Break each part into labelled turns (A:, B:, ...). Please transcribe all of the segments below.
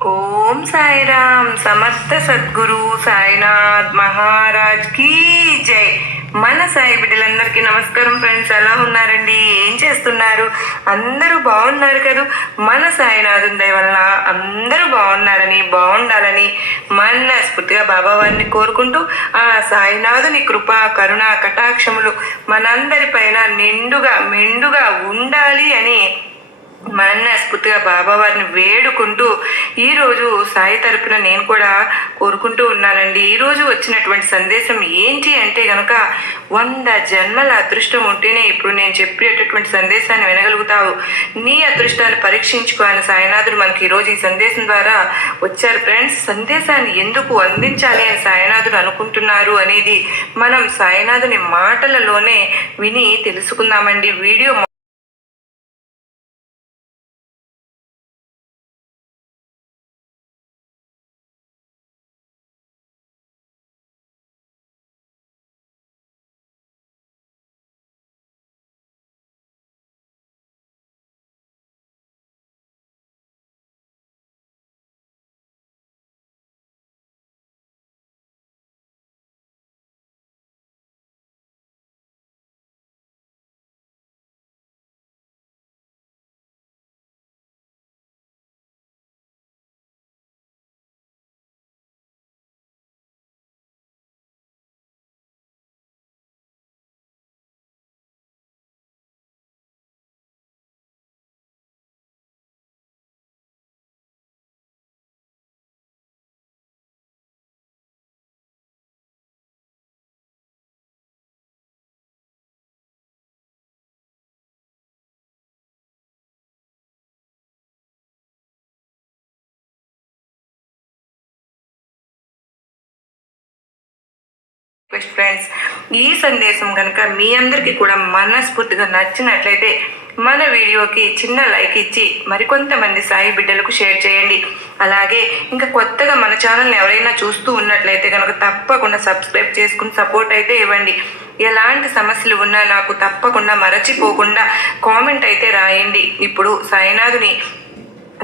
A: ఓం సాయిరామ్ సమర్థ సద్గురు సాయినాథ్ మహారాజ్ కీ జై. మన సాయి బిడ్డలందరికీ నమస్కారం ఫ్రెండ్స్ ఎలా ఉన్నారండి? ఏం చేస్తున్నారు? అందరూ బాగున్నారు కదూ? మన సాయినాథుని దయ వలన అందరూ బాగున్నారని బాగుండాలని మనస్ఫూర్తిగా బాబా వారిని కోరుకుంటూ ఆ సాయినాథుని కృప కరుణ కటాక్షములు మనందరిపైన నిండుగా మెండుగా ఉండాలి అని మనస్ఫూర్తిగా బాబా వారిని వేడుకుంటూ ఈరోజు సాయి తరపున నేను కూడా కోరుకుంటూ ఉన్నానండి. ఈరోజు వచ్చినటువంటి సందేశం ఏంటి అంటే కనుక వంద జన్మల అదృష్టం ఉంటేనే ఇప్పుడు నేను చెప్పేటటువంటి సందేశాన్ని వినగలుగుతావు. నీ అదృష్టాన్ని పరీక్షించుకో అని సాయినాథుడు మనకి ఈరోజు ఈ సందేశం ద్వారా వచ్చారు. ఫ్రెండ్స్ సందేశాన్ని ఎందుకు అందించాలి అని సాయినాథుడు అనుకుంటున్నారు అనేది మనం సాయినాథుని మాటలలోనే విని తెలుసుకుందామండి. వీడియో రిక్వెస్ట్ ఫ్రెండ్స్ ఈ సందేశం కనుక మీ అందరికీ కూడా మనస్ఫూర్తిగా నచ్చినట్లయితే మన వీడియోకి చిన్న లైక్ ఇచ్చి మరికొంతమంది సాయి బిడ్డలకు షేర్ చేయండి. అలాగే ఇంకా కొత్తగా మన ఛానల్ని ఎవరైనా చూస్తూ ఉన్నట్లయితే కనుక తప్పకుండా సబ్స్క్రైబ్ చేసుకుని సపోర్ట్ అయితే ఇవ్వండి. ఎలాంటి సమస్యలు ఉన్నా నాకు తప్పకుండా మరచిపోకుండా కామెంట్ అయితే రాయండి. ఇప్పుడు సాయినాథుని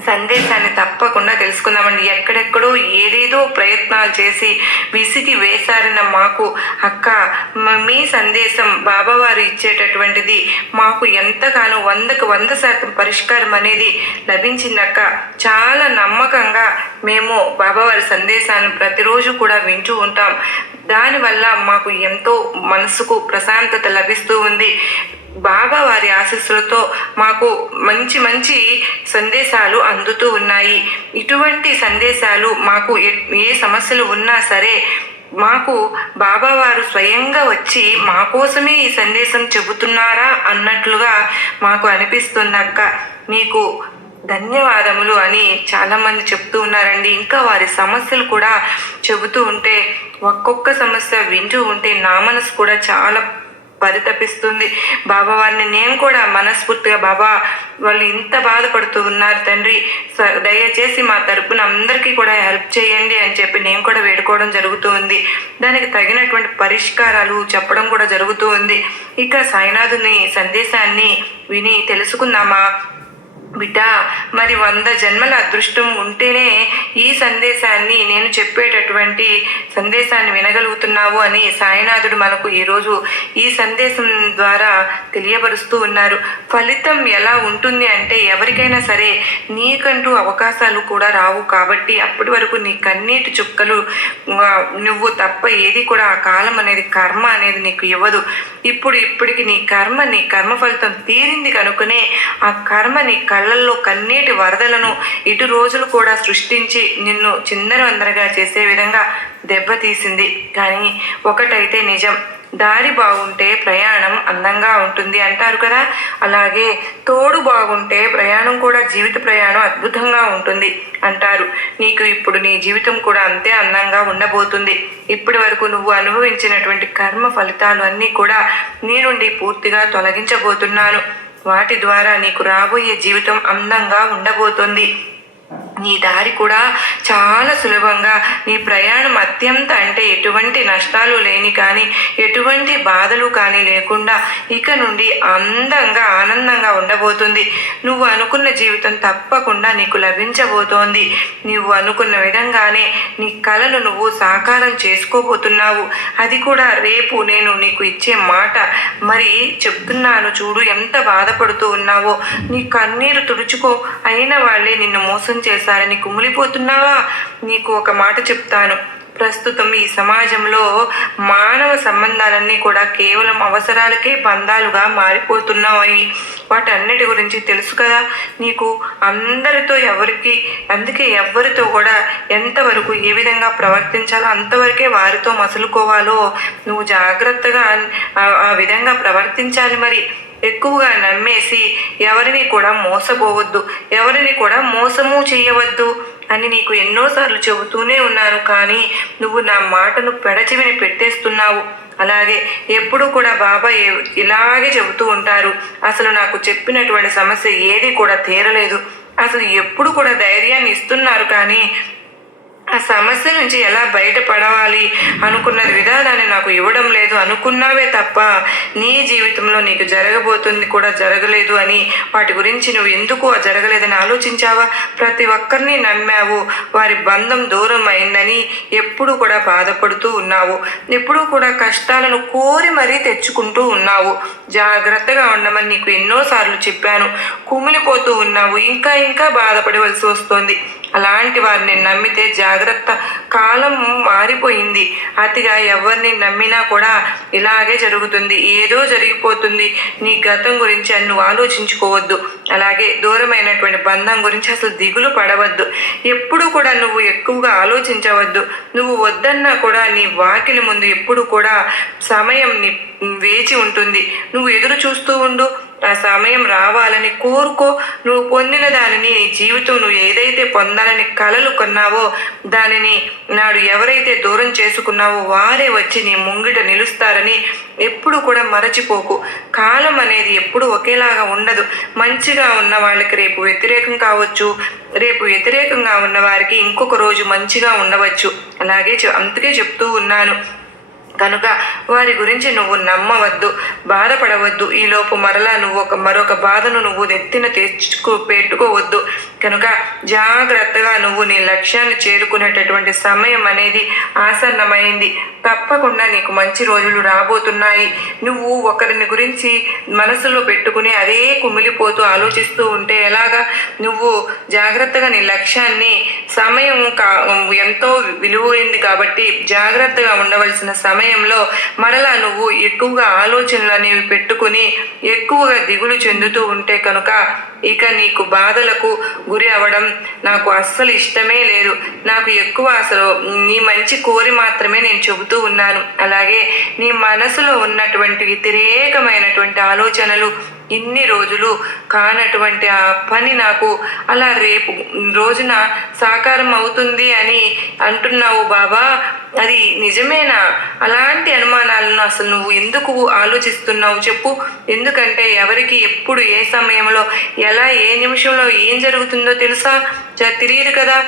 A: సందేశాన్ని తప్పకుండా తెలుసుకుందామండి. ఎక్కడెక్కడో ఏదేదో ప్రయత్నాలు చేసి విసిగి వేశారిన మాకు అక్క మ- మీ సందేశం బాబావారు ఇచ్చేటటువంటిది మాకు ఎంతగానో వందకు వంద శాతం పరిష్కారం అనేది లభించిందక్క చాలా నమ్మకంగా మేము బాబావారి సందేశాలను ప్రతిరోజు కూడా వింటూ ఉంటాం. దానివల్ల మాకు ఎంతో మనసుకు ప్రశాంతత లభిస్తూ ఉంది. బాబా వారి ఆశీస్సులతో మాకు మంచి మంచి సందేశాలు అందుతూ ఉన్నాయి. ఇటువంటి సందేశాలు మాకు ఏ సమస్యలు ఉన్నా సరే మాకు బాబావారు స్వయంగా వచ్చి మా కోసమే ఈ సందేశం చెబుతున్నారా అన్నట్లుగా మాకు అనిపిస్తుందక్క. మీకు ధన్యవాదములు అని చాలామంది చెప్తూ ఉన్నారండి. ఇంకా వారి సమస్యలు కూడా చెబుతూ ఉంటే ఒక్కొక్క సమస్య వింటూ ఉంటే నా మనసు కూడా చాలా పరితపిస్తుంది. బాబా వారిని నేను కూడా మనస్ఫూర్తిగా బాబా వాళ్ళు ఇంత బాధపడుతూ ఉన్నారు తండ్రి. స- దయచేసి మా తరపున అందరికీ కూడా హెల్ప్ చేయండి అని చెప్పి నేను కూడా వేడుకోవడం జరుగుతూ ఉంది. దానికి తగినటువంటి పరిష్కారాలు చెప్పడం కూడా జరుగుతూ ఉంది. ఇక సాయినాథుని సందేశాన్ని విని తెలుసుకుందామా? బిడ్డ మరి వంద జన్మల అదృష్టం ఉంటేనే ఈ సందేశాన్ని నేను చెప్పేటటువంటి సందేశాన్ని వినగలుగుతున్నావు అని సాయినాథుడు మనకు ఈరోజు ఈ సందేశం ద్వారా తెలియపరుస్తూ ఉన్నారు. ఫలితం ఎలా ఉంటుంది అంటే ఎవరికైనా సరే నీకంటూ అవకాశాలు కూడా రావు కాబట్టి అప్పటి వరకు నీ కన్నీటి చుక్కలు నువ్వు తప్ప ఏది కూడా ఆ కాలం అనేది కర్మ అనేది నీకు ఇవ్వదు. ఇప్పుడు ఇప్పటికి నీ కర్మ నీ కర్మ ఫలితం తీరింది కనుకనే ఆ కర్మ నీ కళ్ళల్లో కన్నీటి వరదలను ఇటు రోజులు కూడా సృష్టించి నిన్ను చిందరవందరగా చేసే విధంగా దెబ్బతీసింది. కానీ ఒకటైతే నిజం. దారి బాగుంటే ప్రయాణం అందంగా ఉంటుంది అంటారు కదా? అలాగే తోడు బాగుంటే ప్రయాణం కూడా జీవిత ప్రయాణం అద్భుతంగా ఉంటుంది అంటారు. నీకు ఇప్పుడు నీ జీవితం కూడా అంతే అందంగా ఉండబోతుంది. ఇప్పటి వరకు నువ్వు అనుభవించినటువంటి కర్మ ఫలితాలు అన్నీ కూడా నీ నుండి పూర్తిగా తొలగించబోతున్నాను. వాటి ద్వారా నీకు రాబోయే జీవితం అందంగా ఉండబోతుంది. నీ దారి కూడా చాలా సులభంగా నీ ప్రయాణం అత్యంత అంటే ఎటువంటి నష్టాలు లేని కానీ ఎటువంటి బాధలు కానీ లేకుండా ఇక నుండి అందంగా ఆనందంగా ఉండబోతుంది. నువ్వు అనుకున్న జీవితం తప్పకుండా నీకు లభించబోతోంది. నువ్వు అనుకున్న విధంగానే నీ కలలు నువ్వు సాకారం చేసుకోబోతున్నావు. అది కూడా రేపు నేను నీకు ఇచ్చే మాట. మరి చెప్తున్నాను చూడు ఎంత బాధపడుతూ ఉన్నావో. నీ కన్నీరు తుడుచుకో. అయిన వాళ్ళే నిన్ను మోసం చేసి చేశారని కుమిలిపోతున్నావా? నీకు ఒక మాట చెప్తాను. ప్రస్తుతం ఈ సమాజంలో మానవ సంబంధాలన్నీ కూడా కేవలం అవసరాలకే బంధాలుగా మారిపోతున్నాయి. వాటన్నిటి గురించి తెలుసు కదా? నీకు అందరితో ఎవరికి అందుకే ఎవరితో కూడా ఎంతవరకు ఏ విధంగా ప్రవర్తించాలో అంతవరకే వారితో మసులుకోవాలో. నువ్వు జాగ్రత్తగా ఆ- ఆ విధంగా ప్రవర్తించాలి మరి. ఎక్కువగా నమ్మేసి ఎవరిని కూడా మోసపోవద్దు ఎవరిని కూడా మోసము చేయవద్దు అని నీకు ఎన్నోసార్లు చెబుతూనే ఉన్నాను. కానీ నువ్వు నా మాటను పెడచివిని పెట్టేస్తున్నావు. అలాగే ఎప్పుడు కూడా బాబా ఇలాగే చెబుతూ ఉంటారు. అసలు నాకు చెప్పినటువంటి సమస్య ఏది కూడా తీరలేదు. అసలు ఎప్పుడు కూడా ధైర్యాన్ని ఇస్తున్నారు కానీ ఆ సమస్య నుంచి ఎలా బయటపడవాలి అనుకున్న విధానాన్ని నాకు ఇవ్వడం లేదు. అనుకున్నావే తప్ప నీ జీవితంలో నీకు జరగబోతుంది కూడా జరగలేదు అని వాటి గురించి నువ్వు ఎందుకు జరగలేదని ఆలోచించావా? ప్రతి ఒక్కరిని నమ్మావు. వారి బంధం దూరం అయిందని ఎప్పుడు కూడా బాధపడుతూ ఉన్నావు. ఎప్పుడూ కూడా కష్టాలను కోరి మరీ తెచ్చుకుంటూ ఉన్నావు. జాగ్రత్తగా ఉండమని నీకు ఎన్నోసార్లు చెప్పాను. కుమిలిపోతూ ఉన్నావు. ఇంకా ఇంకా బాధపడవలసి వస్తోంది. అలాంటి వారిని నమ్మితే జాగ్రత్త కాలం మారిపోయింది. అతిగా ఎవరిని నమ్మినా కూడా ఇలాగే జరుగుతుంది. ఏదో జరిగిపోతుంది. నీ గతం గురించి అని నువ్వు ఆలోచించుకోవద్దు. అలాగే దూరమైనటువంటి బంధం గురించి అసలు దిగులు పడవద్దు. ఎప్పుడు కూడా నువ్వు ఎక్కువగా ఆలోచించవద్దు. నువ్వు వద్దన్నా కూడా నీ వాకిలి ముందు ఎప్పుడు కూడా సమయం వేచి ఉంటుంది. నువ్వు ఎదురు చూస్తూ ఉండు. ఆ సమయం రావాలని కోరుకో. నువ్వు పొందిన దానిని నీ జీవితం నువ్వు ఏదైతే పొందాలని కలలు కొన్నావో దానిని నాడు ఎవరైతే దూరం చేసుకున్నావో వారే వచ్చి నీ ముంగిట నిలుస్తారని ఎప్పుడు కూడా మరచిపోకు. కాలం అనేది ఎప్పుడు ఒకేలాగా ఉండదు. మంచిగా ఉన్న వాళ్ళకి రేపు వ్యతిరేకం కావచ్చు. రేపు వ్యతిరేకంగా ఉన్న వారికి ఇంకొక రోజు మంచిగా ఉండవచ్చు. అలాగే అందుకే చెప్తూ ఉన్నాను. కనుక వారి గురించి నువ్వు నమ్మవద్దు బాధపడవద్దు. ఈలోపు మరలా నువ్వు ఒక మరొక బాధను నువ్వు నెత్తిన తెచ్చుకు పెట్టుకోవద్దు. కనుక జాగ్రత్తగా నువ్వు నీ లక్ష్యాన్ని చేరుకునేటటువంటి సమయం అనేది ఆసన్నమైంది. తప్పకుండా నీకు మంచి రోజులు రాబోతున్నాయి. నువ్వు ఒకరిని గురించి మనసులో పెట్టుకుని అదే కుమిలిపోతూ ఆలోచిస్తూ ఉంటే ఎలాగా? నువ్వు జాగ్రత్తగా నీ లక్ష్యాన్ని సమయం కా ఎంతో విలువైంది కాబట్టి జాగ్రత్తగా ఉండవలసిన సమయంలో మరలా నువ్వు ఎక్కువగా ఆలోచనలు అనేవి పెట్టుకుని ఎక్కువగా దిగులు చెందుతూ ఉంటే కనుక ఇక నీకు బాధలకు గురి అవ్వడం నాకు అస్సలు ఇష్టమే లేదు. నాకు ఎక్కువ అసలు నీ మంచి కోరి మాత్రమే నేను చెబుతూ ఉన్నాను. అలాగే నీ మనసులో ఉన్నటువంటి వ్యతిరేకమైనటువంటి ఆలోచనలు ఇన్ని రోజులు కానటువంటి ఆ పని నాకు అలా రేపు రోజున సాకారం అవుతుంది అని అంటున్నావు బాబా. అది నిజమేనా? అలాంటి అనుమానాలను అసలు నువ్వు ఎందుకు ఆలోచిస్తున్నావు చెప్పు. ఎందుకంటే ఎవరికి ఎప్పుడు ఏ సమయంలో ఎలా ఏ నిమిషంలో ఏం జరుగుతుందో తెలుసా? చ- తెలియదు కదా.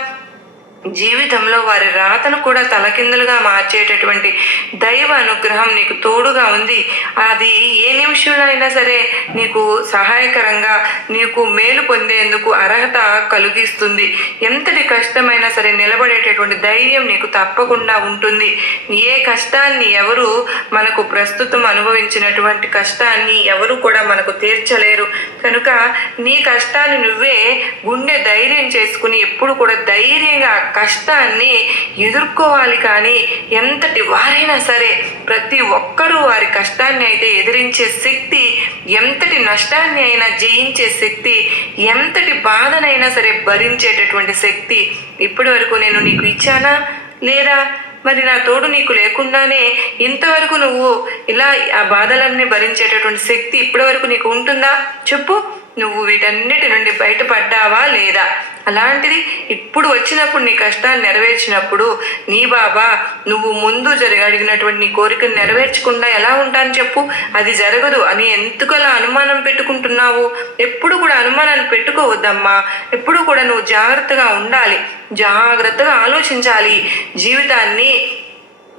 A: జీవితంలో వారి రాతను కూడా తలకిందులుగా మార్చేటటువంటి దైవ అనుగ్రహం నీకు తోడుగా ఉంది. అది ఏ నిమిషంలో అయినా సరే నీకు సహాయకరంగా నీకు మేలు పొందేందుకు అర్హత కలిగిస్తుంది. ఎంతటి కష్టమైనా సరే నిలబడేటటువంటి ధైర్యం నీకు తప్పకుండా ఉంటుంది. ఏ కష్టాన్ని ఎవరు మనకు ప్రస్తుతం అనుభవించినటువంటి కష్టాన్ని ఎవరు కూడా మనకు తీర్చలేరు. కనుక నీ కష్టాన్ని నువ్వే గుండె ధైర్యం చేసుకుని ఎప్పుడు కూడా ధైర్యంగా కష్టాన్ని ఎదుర్కోవాలి కానీ ఎంతటి వారైనా సరే ప్రతి ఒక్కరూ వారి కష్టాన్ని అయితే ఎదిరించే శక్తి ఎంతటి నష్టాన్ని అయినా జయించే శక్తి ఎంతటి బాధనైనా సరే భరించేటటువంటి శక్తి ఇప్పటి వరకు నేను నీకు ఇచ్చానా? లేదా మరి నా తోడు నీకు లేకుండానే ఇంతవరకు నువ్వు ఇలా ఆ బాధలన్నీ భరించేటటువంటి శక్తి ఇప్పటి వరకు నీకు ఉంటుందా? చెప్పు. నువ్వు వీటన్నిటి నుండి బయటపడ్డావా లేదా? అలాంటిది ఇప్పుడు వచ్చినప్పుడు నీ కష్టాలు నెరవేర్చినప్పుడు నీ బాబా నువ్వు ముందు జరగడిగినటువంటి అడిగినటువంటి నీ కోరికను నెరవేర్చకుండా ఎలా ఉంటాను చెప్పు? అది జరగదు. అని ఎందుకు అలా అనుమానం పెట్టుకుంటున్నావు? ఎప్పుడు కూడా అనుమానాన్ని పెట్టుకోవద్దమ్మా. ఎప్పుడు కూడా నువ్వు జాగ్రత్తగా ఉండాలి. జాగ్రత్తగా ఆలోచించాలి. జీవితాన్ని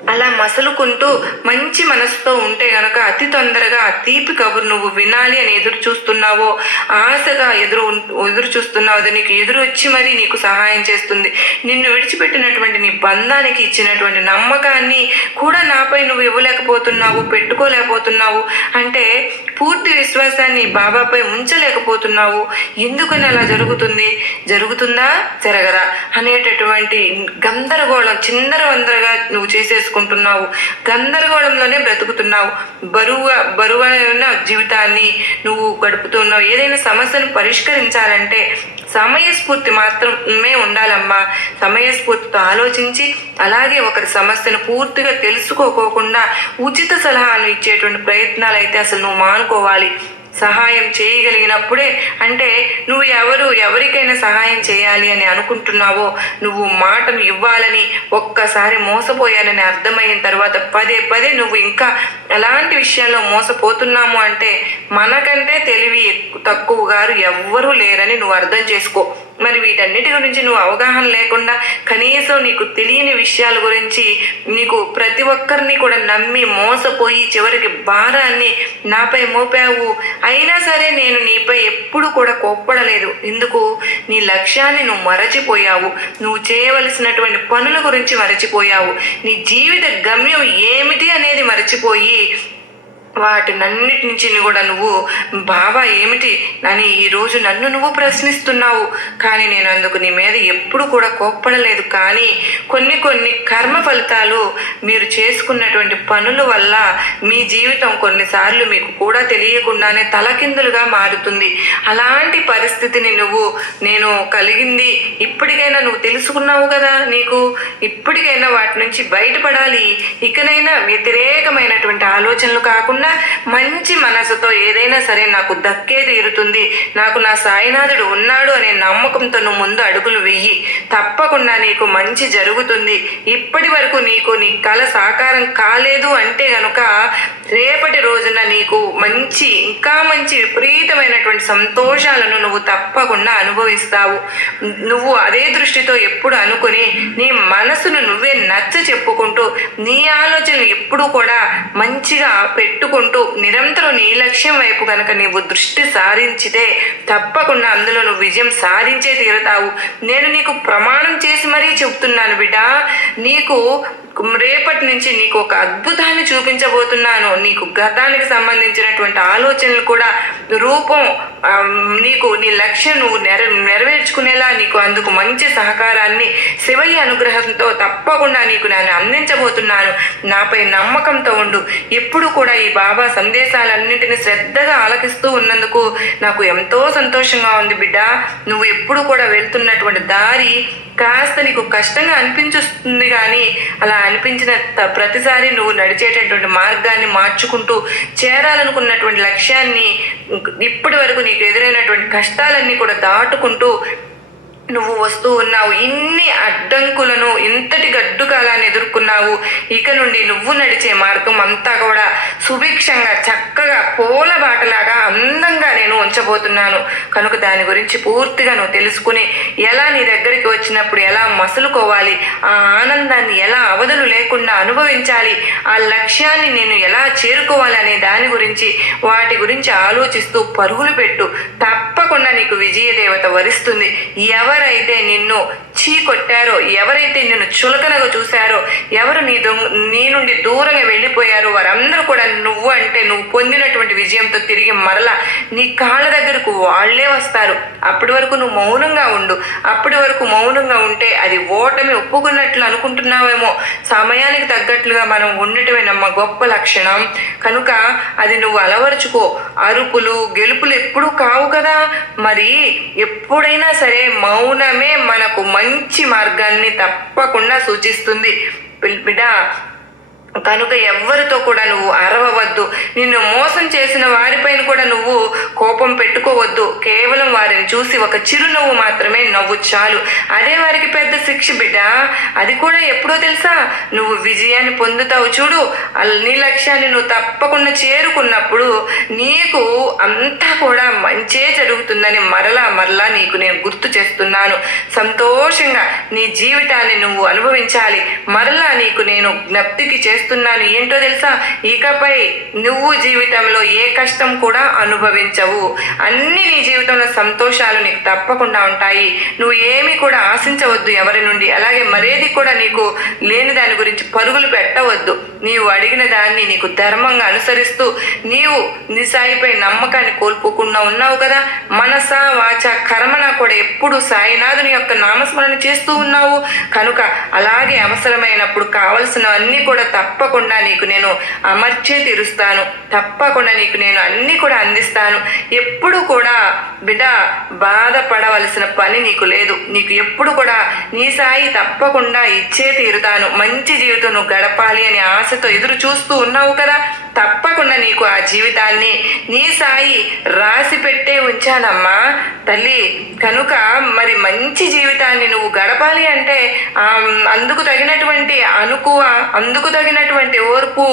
A: అలా మసలుకుంటూ మంచి మనసుతో ఉంటే గనక అతి తొందరగా ఆ తీపి కబురు నువ్వు వినాలి అని ఎదురు చూస్తున్నావో ఆశగా ఎదురు ఎదురు చూస్తున్నావు అది నీకు ఎదురు వచ్చి మరీ నీకు సహాయం చేస్తుంది. నిన్ను విడిచిపెట్టినటువంటి నీ బంధానికి ఇచ్చినటువంటి నమ్మకాన్ని కూడా నాపై నువ్వు ఇవ్వలేకపోతున్నావు పెట్టుకోలేకపోతున్నావు. అంటే పూర్తి విశ్వాసాన్ని బాబాపై ఉంచలేకపోతున్నావు. ఎందుకని అలా జరుగుతుంది? జరుగుతుందా? జరగదా అనేటటువంటి గందరగోళం చిందర వందరగా నువ్వు చేసుకుంటున్నావు. గందరగోళంలోనే బ్రతుకుతున్నావు. బరువు బరువైన జీవితాన్ని నువ్వు గడుపుతున్నావు. ఏదైనా సమస్యను పరిష్కరించాలంటే సమయస్ఫూర్తి మాత్రమే ఉండాలమ్మా. సమయస్ఫూర్తితో ఆలోచించి అలాగే ఒకరి సమస్యను పూర్తిగా తెలుసుకోకోకుండా ఉచిత సలహాలు ఇచ్చేటువంటి ప్రయత్నాలు అయితే అసలు నువ్వు మానుకోవాలి. సహాయం చేయగలిగినప్పుడే అంటే నువ్వు ఎవరు ఎవరికైనా సహాయం చేయాలి అని అనుకుంటున్నావో నువ్వు మాటను ఇవ్వాలని ఒక్కసారి మోసపోయానని అర్థమైన తర్వాత పదే పదే నువ్వు ఇంకా ఎలాంటి విషయాల్లో మోసపోతున్నాము అంటే మనకంటే తెలివి తక్కువ గారు ఎవ్వరూ లేరని నువ్వు అర్థం చేసుకో. మరి వీటన్నిటి గురించి నువ్వు అవగాహన లేకుండా కనీసం నీకు తెలియని విషయాల గురించి నీకు ప్రతి ఒక్కరిని కూడా నమ్మి మోసపోయి చివరికి భారాన్ని నాపై మోపావు. అయినా సరే నేను నీపై ఎప్పుడు కూడా కోప్పడలేదు. ఎందుకు? నీ లక్ష్యాన్ని నువ్వు మరచిపోయావు. నువ్వు చేయవలసినటువంటి పనుల గురించి మరచిపోయావు. నీ జీవిత గమ్యం ఏమిటి అనేది మరచిపోయి వాటినన్నిటి నుంచి కూడా నువ్వు బాబా ఏమిటి? అని ఈరోజు నన్ను నువ్వు ప్రశ్నిస్తున్నావు. కానీ నేను అందుకు నీ మీద ఎప్పుడు కూడా కోప్పడలేదు. కానీ కొన్ని కొన్ని కర్మ ఫలితాలు మీరు చేసుకున్నటువంటి పనుల వల్ల మీ జీవితం కొన్నిసార్లు మీకు కూడా తెలియకుండానే తలకిందులుగా మారుతుంది. అలాంటి పరిస్థితిని నువ్వు నేను కలిగింది ఇప్పటికైనా నువ్వు తెలుసుకున్నావు కదా నీకు? ఇప్పటికైనా వాటి నుంచి బయటపడాలి. ఇకనైనా వ్యతిరేకమైనటువంటి ఆలోచనలు కాకుండా మంచి మనసుతో ఏదైనా సరే నాకు దక్కే తీరుతుంది. నాకు నా సాయినాథుడు ఉన్నాడు అనే నమ్మకంతో నువ్వు ముందు అడుగులు వెయ్యి. తప్పకుండా నీకు మంచి జరుగుతుంది. ఇప్పటి వరకు నీకు నీ కళ సాకారం కాలేదు అంటే గనుక రేపటి రోజున నీకు మంచి ఇంకా మంచి విపరీతమైనటువంటి సంతోషాలను నువ్వు తప్పకుండా అనుభవిస్తావు. నువ్వు అదే దృష్టితో ఎప్పుడు అనుకుని నీ మనసును నువ్వే నచ్చ చెప్పుకుంటూ నీ ఆలోచనలు ఎప్పుడు కూడా మంచిగా పెట్టుకుంటూ నిరంతరం నీ లక్ష్యం వైపు కనుక నీవు దృష్టి సారించితే తప్పకుండా అందులో నువ్వు విజయం సాధించే తీరుతావు. నేను నీకు ప్రమాణం చేసి మరీ చెప్తున్నాను బిడ్డ నీకు రేపటి నుంచి నీకు ఒక అద్భుతాన్ని చూపించబోతున్నాను. నీకు గతానికి సంబంధించినటువంటి ఆలోచనలు కూడా రూపం నీకు నీ లక్ష్యం నువ్వు నెర నెరవేర్చుకునేలా నీకు అందుకు మంచి సహకారాన్ని శివయ్య అనుగ్రహంతో తప్పకుండా నీకు నేను అందించబోతున్నాను. నాపై నమ్మకంతో ఉండు. ఎప్పుడు కూడా ఈ బాబా సందేశాలన్నింటినీ శ్రద్ధగా ఆలకిస్తూ ఉన్నందుకు నాకు ఎంతో సంతోషంగా ఉంది బిడ్డ. నువ్వు ఎప్పుడు కూడా వెళ్తున్నటువంటి దారి కాస్త నీకు కష్టంగా అనిపించుస్తుంది కానీ అలా అనిపించిన త- ప్రతిసారి నువ్వు నడిచేటటువంటి మార్గాన్ని మార్చుకుంటూ చేరాలనుకున్నటువంటి లక్ష్యాన్ని ఇప్పటి వరకు నీకు ఎదురైనటువంటి కష్టాలన్నీ కూడా దాటుకుంటూ నువ్వు వస్తూ ఉన్నావు ఇన్ని అడ్డంకులను ఇంతటి గడ్డు కాలాన్ని ఎదుర్కొన్నావు ఇక నుండి నువ్వు నడిచే మార్గం అంతా కూడా సుభిక్షంగా చక్కగా పూల బాటలాగా అందంగా నేను ఉంచబోతున్నాను. కనుక దాని గురించి పూర్తిగా నువ్వు తెలుసుకుని ఎలా నీ దగ్గరికి వచ్చినప్పుడు ఎలా మసులుకోవాలి ఆ ఆనందాన్ని ఎలా అవధులు లేకుండా అనుభవించాలి ఆ లక్ష్యాన్ని నేను ఎలా చేరుకోవాలి అనే దాని గురించి వాటి గురించి ఆలోచిస్తూ పరుగులు పెట్టు. తప్పకుండా నీకు విజయదేవత వరిస్తుంది. ఎవరు ఎవరైతే నిన్ను చీ కొట్టారో ఎవరైతే నిన్ను చులకనగా చూశారో ఎవరు నీ దొంగ నీ నుండి దూరంగా వెళ్ళిపోయారు వారందరూ కూడా నువ్వు అంటే నువ్వు పొందినటువంటి విజయంతో తిరిగి మరలా నీ కాళ్ళ దగ్గరకు వాళ్ళే వస్తారు. అప్పటి వరకు నువ్వు మౌనంగా ఉండు. అప్పటి వరకు మౌనంగా ఉంటే అది ఓటమి ఒప్పుకున్నట్లు అనుకుంటున్నావేమో. సమయానికి తగ్గట్లుగా మనం ఉండటమే నమ్మ గొప్ప లక్షణం. కనుక అది నువ్వు అలవరుచుకో. అరుపులు గెలుపులు ఎప్పుడూ కావు కదా. మరి ఎప్పుడైనా సరే మౌనమే మనకు మంచి మార్గాన్ని తప్పకుండా సూచిస్తుంది. బిడ్డ కనుక ఎవ్వరితో కూడా నువ్వు అరవవద్దు. నిన్ను మోసం చేసిన వారిపైన కూడా నువ్వు కోపం పెట్టుకోవద్దు. కేవలం వారిని చూసి ఒక చిరునవ్వు మాత్రమే నవ్వు చాలు. అదే వారికి పెద్ద శిక్ష బిడ్డ. అది కూడా ఎప్పుడో తెలుసా? నువ్వు విజయాన్ని పొందుతావు చూడు. నీ లక్ష్యాన్ని నువ్వు తప్పకుండా చేరుకున్నప్పుడు నీకు అంతా కూడా మంచే జరుగుతుందని మరలా మరలా నీకు నేను గుర్తు చేస్తున్నాను. సంతోషంగా నీ జీవితాన్ని నువ్వు అనుభవించాలి. మరలా నీకు నేను జ్ఞప్తికి చేస్తున్నాను. చేస్తున్నాను. ఏంటో తెలుసా? ఇకపై నువ్వు జీవితంలో ఏ కష్టం కూడా అనుభవించవు. అన్ని నీ జీవితంలో సంతోషాలు నీకు తప్పకుండా ఉంటాయి. నువ్వు ఏమి కూడా ఆశించవద్దు ఎవరి నుండి. అలాగే మరేది కూడా నీకు లేని దాని గురించి పరుగులు పెట్టవద్దు. నీవు అడిగిన దాన్ని నీకు ధర్మంగా అనుసరిస్తూ నీవు నీ సాయిపై నమ్మకాన్ని కోల్పోకుండా ఉన్నావు కదా? మనస వాచ కర్మన కూడా ఎప్పుడు సాయినాథుని యొక్క నామస్మరణ చేస్తూ ఉన్నావు. కనుక అలాగే అవసరమైనప్పుడు కావలసినవన్నీ కూడా తప్పకుండా నీకు నేను అమర్చే తీరుస్తాను. తప్పకుండా నీకు నేను అన్నీ కూడా అందిస్తాను. ఎప్పుడు కూడా బిడ్డ బాధపడవలసిన పని నీకు లేదు. నీకు ఎప్పుడు కూడా నీ సాయి తప్పకుండా ఇచ్చే తీరుతాను. మంచి జీవితం నువ్వు గడపాలి అనే ఆశతో ఎదురు చూస్తూ ఉన్నావు కదా. తప్పకుండా నీకు ఆ జీవితాన్ని నీ సాయి రాసి పెట్టే ఉంచానమ్మా. తల్లి కనుక మరి మంచి జీవితాన్ని నువ్వు గడపాలి అంటే అందుకు తగినటువంటి అనుకువ అందుకు తగినటువంటి ఓర్పు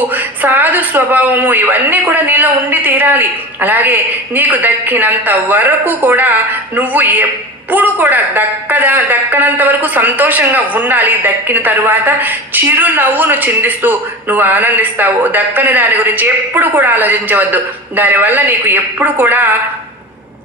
A: సాధు స్వభావము ఇవన్నీ కూడా నీలో ఉండి తీరాలి. అలాగే నీకు దక్కినంత వరకు కూడా నువ్వు ఎప్పుడు కూడా దక్కదా దక్కనంత వరకు సంతోషంగా ఉండాలి. దక్కిన తరువాత చిరునవ్వును చిందిస్తూ నువ్వు ఆనందిస్తావు. దక్కని దాని గురించి ఎప్పుడు కూడా ఆలోచించవద్దు. దానివల్ల నీకు ఎప్పుడు కూడా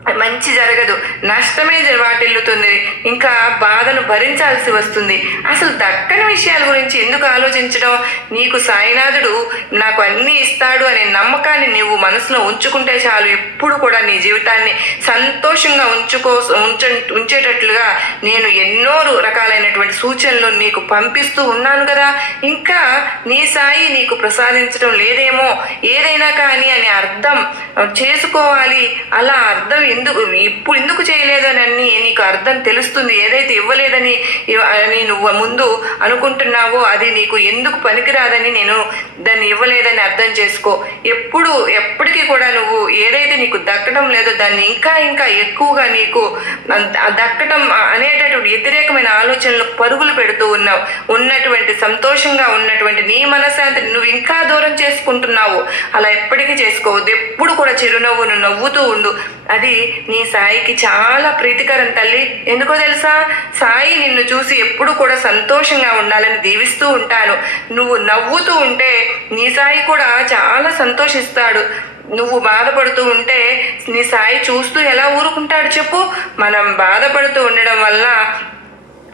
A: మంచి జరగదు. నష్టమే వాటిల్లుతుంది. ఇంకా బాధను భరించాల్సి వస్తుంది. అసలు దక్కని విషయాల గురించి ఎందుకు ఆలోచించడం? నీకు సాయినాథుడు నాకు అన్నీ ఇస్తాడు అనే నమ్మకాన్ని నువ్వు మనసులో ఉంచుకుంటే చాలు. ఎప్పుడు కూడా నీ జీవితాన్ని సంతోషంగా ఉంచుకో ఉంచ ఉంచేటట్లుగా నేను ఎన్నో రకాలైనటువంటి సూచనలు నీకు పంపిస్తూ ఉన్నాను కదా. ఇంకా నీ సాయి నీకు ప్రసాదించడం లేదేమో? ఏదైనా కానీ అని అర్థం చేసుకోవాలి. అలా అర్థం ఎందుకు? ఇప్పుడు ఎందుకు చేయలేదని నీకు అర్థం తెలుస్తుంది. ఏదైతే ఇవ్వలేదని అని నువ్వు ముందు అనుకుంటున్నావో అది నీకు ఎందుకు పనికిరాదని నేను దాన్ని ఇవ్వలేదని అర్థం చేసుకో. ఎప్పుడు ఎప్పటికీ కూడా నువ్వు ఏదైతే నీకు దక్కడం లేదో దాన్ని ఇంకా ఇంకా ఎక్కువగా నీకు దక్కడం అనేటటువంటి వ్యతిరేకమైన ఆలోచనలు పరుగులు పెడుతూ ఉన్నావు. ఉన్నటువంటి సంతోషంగా ఉన్నటువంటి నీ మనశాంతిని నువ్వు ఇంకా దూరం చేసుకుంటున్నావు. అలా ఎప్పటికీ చేసుకోవద్దు. ఎప్పుడు కూడా చిరునవ్వును నవ్వుతూ ఉండు. అది నీ సాయికి చాలా ప్రీతికరం తల్లి. ఎందుకో తెలుసా? సాయి నిన్ను చూసి ఎప్పుడు కూడా సంతోషంగా ఉండాలని దీవిస్తూ ఉంటాను. నువ్వు నవ్వుతూ ఉంటే నీ సాయి కూడా చాలా సంతోషిస్తాడు. నువ్వు బాధపడుతూ ఉంటే నీ సాయి చూస్తూ ఎలా ఊరుకుంటాడు చెప్పు. మనం బాధపడుతూ ఉండడం వల్ల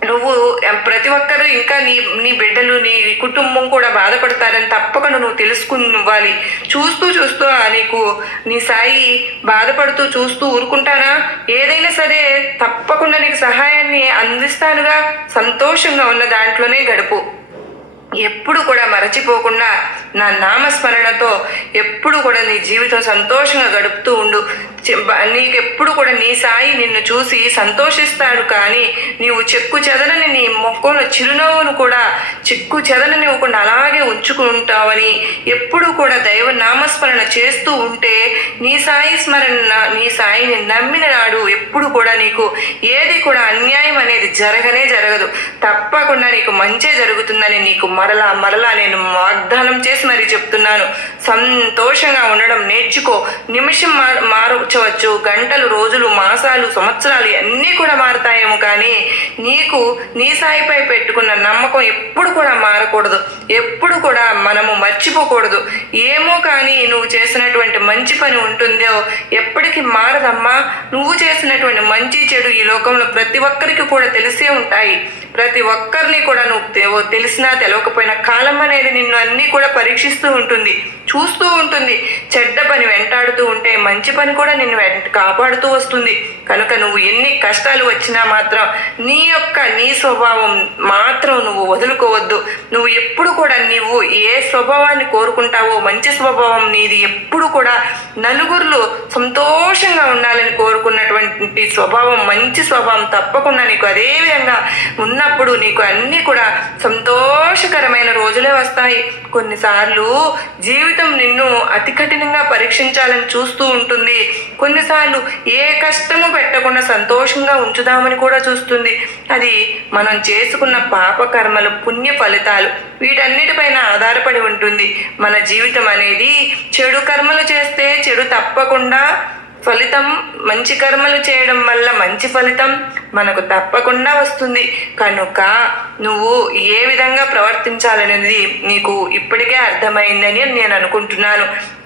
A: నువ్వు ప్రతి ఒక్కరూ ఇంకా నీ నీ బిడ్డలు నీ కుటుంబం కూడా బాధపడతారని తప్పకుండా నువ్వు తెలుసుకునివ్వాలి. చూస్తూ చూస్తూ నీకు నీ సాయి బాధపడుతూ చూస్తూ ఊరుకుంటానా ఏదైనా సరే తప్పకుండా నీకు సహాయాన్ని అందిస్తానుగా. సంతోషంగా ఉన్న దాంట్లోనే గడుపు. ఎప్పుడు కూడా మరచిపోకుండా నా నామస్మరణతో ఎప్పుడు కూడా నీ జీవితం సంతోషంగా గడుపుతూ ఉండు. చె- బ- నీకెప్పుడు కూడా నీ సాయి నిన్ను చూసి సంతోషిస్తాడు కానీ నీవు చెక్కు చెదలని నీ మొక్కలో చిరునవ్వును కూడా చెక్కు చెదలనివ్వకుండా అలాగే ఉంచుకుంటావని ఎప్పుడు కూడా దైవ నామస్మరణ చేస్తూ ఉంటే నీ సాయి స్మరణ నీ సాయిని నమ్మిన నాడు ఎప్పుడు కూడా నీకు ఏది కూడా అన్యాయం అనేది జరగనే జరగదు. తప్పకుండా నీకు మంచే జరుగుతుందని నీకు మరలా మరలా నేను వాగ్దానం చేసి మరీ చెప్తున్నాను. సంతోషంగా ఉండడం నేర్చుకో. నిమిషం మారవచ్చు గంటలు రోజులు మాసాలు సంవత్సరాలు అన్నీ కూడా మారతాయేమో కానీ నీకు నీ సాయిపై పెట్టుకున్న నమ్మకం ఎప్పుడు కూడా మారకూడదు. ఎప్పుడు కూడా మనము మర్చిపోకూడదు. ఏమో కానీ నువ్వు చేసినటువంటి మంచి పని ఉంటుందో ఎప్పటికీ మారదమ్మా. నువ్వు చేసినటువంటి మంచి చెడు ఈ లోకంలో ప్రతి ఒక్కరికి కూడా తెలిసే ఉంటాయి. ప్రతి ఒక్కరిని కూడా నువ్వు తెలిసినా తెలవకపోయినా కాలం అనేది నిన్ను అన్నీ కూడా పరీక్షిస్తూ ఉంటుంది చూస్తూ ఉంటుంది. చెడ్డ పని వెంటాడుతూ ఉంటే మంచి పని కూడా నిన్ను వెంట కాపాడుతూ వస్తుంది. కనుక నువ్వు ఎన్ని కష్టాలు వచ్చినా మాత్రం నీ యొక్క నీ స్వభావం మాత్రం నువ్వు వదులుకోవద్దు. నువ్వు ఎప్పుడు కూడా నువ్వు ఏ స్వభావాన్ని కోరుకుంటావో మంచి స్వభావం నీది ఎప్పుడు కూడా నలుగురిలో సంతోషంగా ఉండాలని కోరుకున్నటువంటి స్వభావం మంచి స్వభావం తప్పకుండా నీకు అదే విధంగా ఉన్న అప్పుడు నీకు అన్నీ కూడా సంతోషకరమైన రోజులే వస్తాయి. కొన్నిసార్లు జీవితం నిన్ను అతి కఠినంగా పరీక్షించాలని చూస్తూ ఉంటుంది. కొన్నిసార్లు ఏ కష్టము పెట్టకుండా సంతోషంగా ఉంచుదామని కూడా చూస్తుంది. అది మనం చేసుకున్న పాపకర్మలు పుణ్య ఫలితాలు వీటన్నిటిపైన ఆధారపడి ఉంటుంది. మన జీవితం అనేది చెడు కర్మలు చేస్తే చెడు తప్పకుండా ఫలితం మంచి కర్మలు చేయడం వల్ల మంచి ఫలితం మనకు తప్పకుండా వస్తుంది. కనుక నువ్వు ఏ విధంగా ప్రవర్తించాలనేది నీకు ఇప్పటికే అర్థమైందని నేను అనుకుంటున్నాను.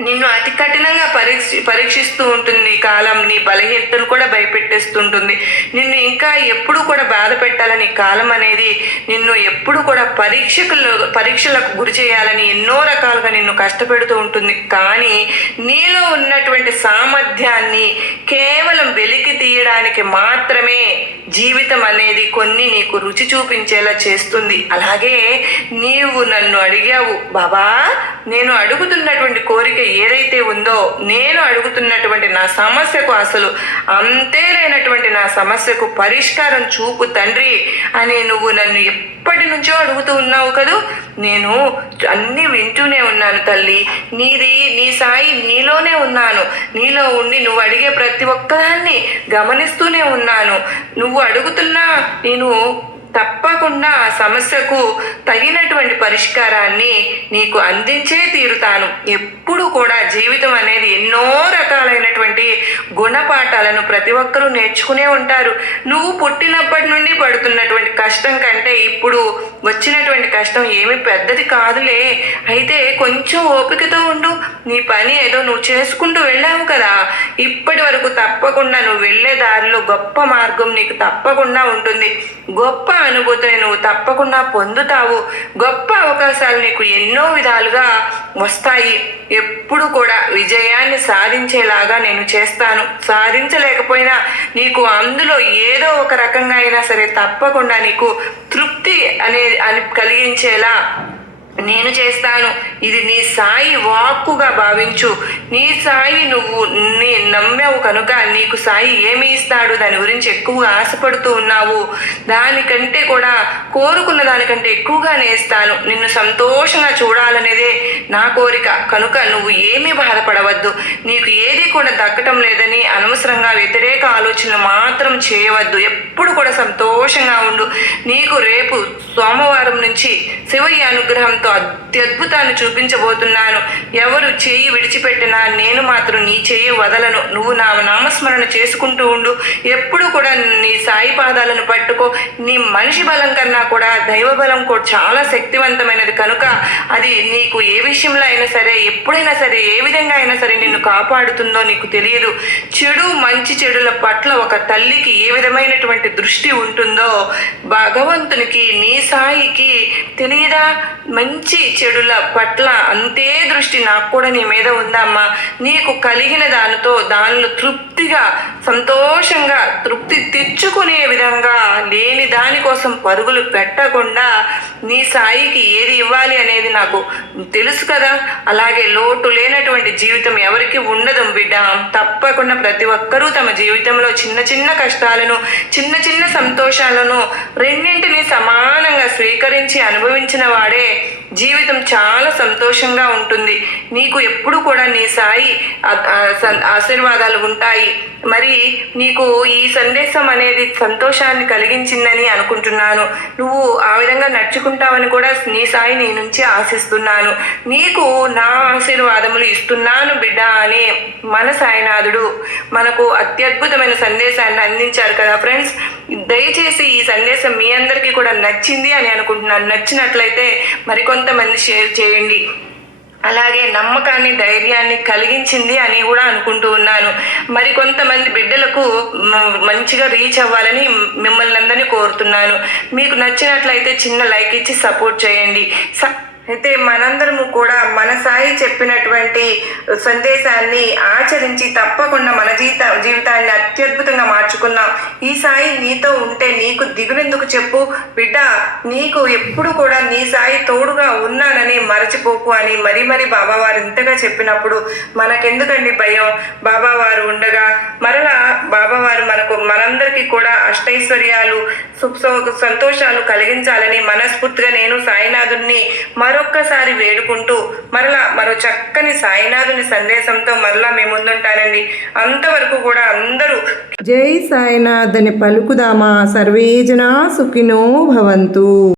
A: నిన్ను అతి కఠినంగా పరీక్ష పరీక్షిస్తూ ఉంటుంది కాలం. నీ బలహీనతను కూడా భయపెట్టేస్తుంటుంది. నిన్ను ఇంకా ఎప్పుడు కూడా బాధ పెట్టాలని కాలం అనేది నిన్ను ఎప్పుడు కూడా పరీక్షకులు పరీక్షలకు గురి చేయాలని ఎన్నో రకాలుగా నిన్ను కష్టపెడుతూ ఉంటుంది. కానీ నీలో ఉన్నటువంటి సామర్థ్యాన్ని కేవలం వెలికి తీయడానికి మాత్రమే జీవితం అనేది కొన్ని నీకు రుచి చూపించేలా చేస్తుంది. అలాగే నీవు నన్ను అడిగావు బాబా నేను అడుగుతున్నటువంటి కోరిక ఏదైతే ఉందో నేను అడుగుతున్నటువంటి నా సమస్యకు అసలు అంతేలేనటువంటి నా సమస్యకు పరిష్కారం చూపు తండ్రి అని నువ్వు నన్ను ఎప్పటి నుంచో అడుగుతూ ఉన్నావు కదూ? నేను అన్నీ వింటూనే ఉన్నాను తల్లి. నీది నీ సాయి నీలోనే ఉన్నాను. నీలో ఉండి నువ్వు అడిగే ప్రతి ఒక్కదాన్ని గమనిస్తూనే ఉన్నాను. నువ్వు అడుగుతున్నా నేను తప్పకుండా ఆ సమస్యకు తగినటువంటి పరిష్కారాన్ని నీకు అందించే తీరుతాను. ఎప్పుడు కూడా జీవితం అనేది ఎన్నో రకాలైనటువంటి గుణపాఠాలను ప్రతి ఒక్కరూ నేర్చుకునే ఉంటారు. నువ్వు పుట్టినప్పటి నుండి పడుతున్నటువంటి కష్టం కంటే ఇప్పుడు వచ్చినటువంటి కష్టం ఏమి పెద్దది కాదులే. అయితే కొంచెం ఓపికతో ఉండు. నీ పని ఏదో నువ్వు చేసుకుంటూ వెళ్ళావు కదా. ఇప్పటి వరకు తప్పకుండా నువ్వు వెళ్ళే దారిలో గొప్ప మార్గం నీకు తప్పకుండా ఉంటుంది. గొప్ప అనుభూతిని నువ్వు తప్పకుండా పొందుతావు. గొప్ప అవకాశాలు నీకు ఎన్నో విధాలుగా వస్తాయి. ఎప్పుడు కూడా విజయాన్ని సాధించేలాగా నేను చేస్తాను. సాధించలేకపోయినా నీకు అందులో ఏదో ఒక రకంగా అయినా సరే తప్పకుండా నీకు తృప్తి అనే అని కలిగించేలా నేను చేస్తాను. ఇది నీ సాయి వాక్కుగా భావించు. నీ సాయి నువ్వు నీ నమ్మావు కనుక నీకు సాయి ఏమి ఇస్తాడు? దాని గురించి ఎక్కువగా ఆశపడుతూ ఉన్నావు. దానికంటే కూడా కోరుకున్న దానికంటే ఎక్కువగానే ఇస్తాను. నిన్ను సంతోషంగా చూడాలనేదే నా కోరిక. కనుక నువ్వు ఏమీ బాధపడవద్దు. నీకు ఏది కూడా దక్కటం లేదని అనవసరంగా వ్యతిరేక ఆలోచనలు మాత్రం చేయవద్దు. ఎప్పుడు కూడా సంతోషంగా ఉండు. నీకు రేపు సోమవారం నుంచి శివయ్య అనుగ్రహం అనుగ్రహంతో అత్యద్భుతాన్ని చూపించబోతున్నాను. ఎవరు చేయి విడిచిపెట్టినా నేను మాత్రం నీ చేయి వదలను. నువ్వు నా నామస్మరణ చేసుకుంటూ ఉండు. ఎప్పుడు కూడా నీ సాయి పాదాలను పట్టుకో. నీ మనిషి బలం కన్నా కూడా దైవ బలం కూడా చాలా శక్తివంతమైనది. కనుక అది నీకు ఏ విషయంలో అయినా సరే ఎప్పుడైనా సరే ఏ విధంగా అయినా సరే నిన్ను కాపాడుతుందో నీకు తెలియదు. చెడు మంచి చెడుల పట్ల ఒక తల్లికి ఏ విధమైనటువంటి దృష్టి ఉంటుందో భగవంతునికి నీ సాయికి తెలియదా? మంచి చెడుల పట్ల అంతే దృష్టి నాకు కూడా నీ మీద ఉందమ్మా. నీకు కలిగిన దానితో దానిలో తృప్తిగా సంతోషంగా తృప్తి తెచ్చుకునే విధంగా లేని దానికోసం పరుగులు పెట్టకుండా నీ సాయికి ఏది ఇవ్వాలి అనేది నాకు తెలుసు కదా. అలాగే లోటు లేనటువంటి జీవితం ఎవరికి ఉండదు బిడ్డ. తప్పకుండా ప్రతి ఒక్కరూ తమ జీవితంలో చిన్న చిన్న కష్టాలను చిన్న చిన్న సంతోషాలను రెండింటిని సమా స్వీకరించి అనుభవించిన వాడే జీవితం చాలా సంతోషంగా ఉంటుంది. నీకు ఎప్పుడు కూడా నీ సాయి సన్- ఆశీర్వాదాలు ఉంటాయి. మరి నీకు ఈ సందేశం అనేది సంతోషాన్ని కలిగించిందని అనుకుంటున్నాను. నువ్వు ఆ విధంగా నడుచుకుంటావని కూడా నీ సాయి నీ నుంచి ఆశిస్తున్నాను. నీకు నా ఆశీర్వాదములు ఇస్తున్నాను బిడ్డ అని మన సాయినాథుడు మనకు అత్యద్భుతమైన సందేశాన్ని అందించారు కదా ఫ్రెండ్స్. దయచేసి ఈ సందేశం మీ అందరికీ కూడా నచ్చింది అని అనుకుంటున్నాను. నచ్చినట్లయితే మరికొంతమంది షేర్ చేయండి. అలాగే నమ్మకాన్ని ధైర్యాన్ని కలిగించింది అని కూడా అనుకుంటూ ఉన్నాను. మరి కొంతమంది బిడ్డలకు మంచిగా రీచ్ అవ్వాలని మిమ్మల్ని అందరినీ కోరుతున్నాను. మీకు నచ్చినట్లయితే చిన్న లైక్ ఇచ్చి సపోర్ట్ చేయండి. స- అయితే మనందరము కూడా మన సాయి చెప్పినటువంటి సందేశాన్ని ఆచరించి తప్పకుండా మన జీవిత జీవితాన్ని అత్యద్భుతంగా మార్చుకుందాం. ఈ సాయి నీతో ఉంటే నీకు దిగులెందుకు చెప్పు? బిడ్డ నీకు ఎప్పుడు కూడా నీ సాయి తోడుగా ఉన్నానని మరచిపోకు అని మరీ మరీ బాబావారు ఇంతగా చెప్పినప్పుడు మనకెందుకండి భయం? బాబావారు ఉండగా మరలా బాబావారు మనకు మనందరికీ కూడా అష్టైశ్వర్యాలు సుఖ సంతోషాలు కలిగించాలని మనస్ఫూర్తిగా నేను సాయినాథుని మరొక్కసారి వేడుకుంటూ మరలా మరో చక్కని సాయినాథుని సందేశంతో మరలా మీ ముందుంటానండి. అంతవరకు కూడా అందరూ
B: జై సాయినాథ్ అని పలుకుదామా సర్వేజనా సుఖినో భవంతు.